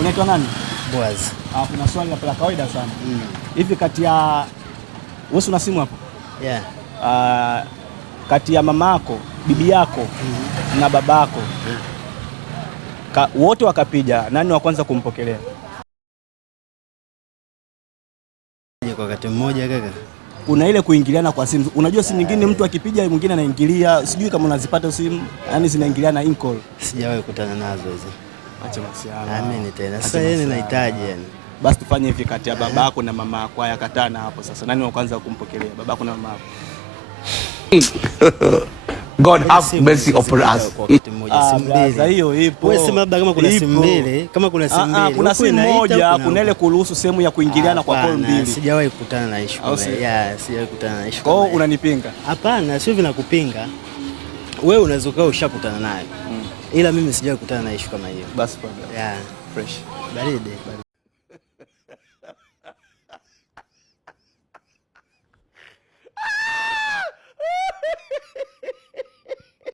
Unaitwa nani? Boaz. Kuna swali la kawaida sana. Hivi kati ya wewe una simu hapo? Yeah. Kati ya mama yako, bibi yako na baba yako wote wakapiga, nani wa kwanza kumpokelea? Kwa wakati mmoja kaka. Kuna ile kuingiliana kwa simu. Unajua simu nyingine mtu akipiga mwingine anaingilia, sijui kama unazipata simu, yani zinaingiliana in call. Sijawahi kukutana nazo hizo. Acha masiala. Amini tena. Sasa yeye ninahitaji yani. Basi tufanye hivi, kati ya baba yako na mama yako, yakatana hapo sasa. Nani wa kwanza kumpokelea? Baba yako na mama yako? God have mercy upon us. Sasa hiyo ipo. Wewe sema labda kama kuna simu mbili, kuna simu moja, kuna ile kuruhusu sehemu ya kuingiliana kwa call mbili. Sijawahi kukutana na issue kama hiyo. Sijawahi kukutana na issue kama hiyo. Oh, unanipinga? Hapana, sio vinakupinga. Wewe unaweza kuwa ushakutana naye. Ila mimi sijawahi kukutana na issue kama hiyo. Basi fresh. Baridi.